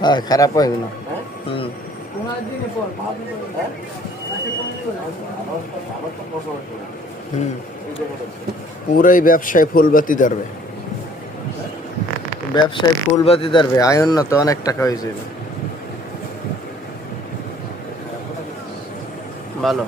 হ্যাঁ, খারাপ হয় না। পুরাই ব্যবসায় ফুলবাতি ধরবে, ব্যবসায় ফুলবাতি ধরবে। আয়ন না তো অনেক টাকা হয়েছে, ভালো।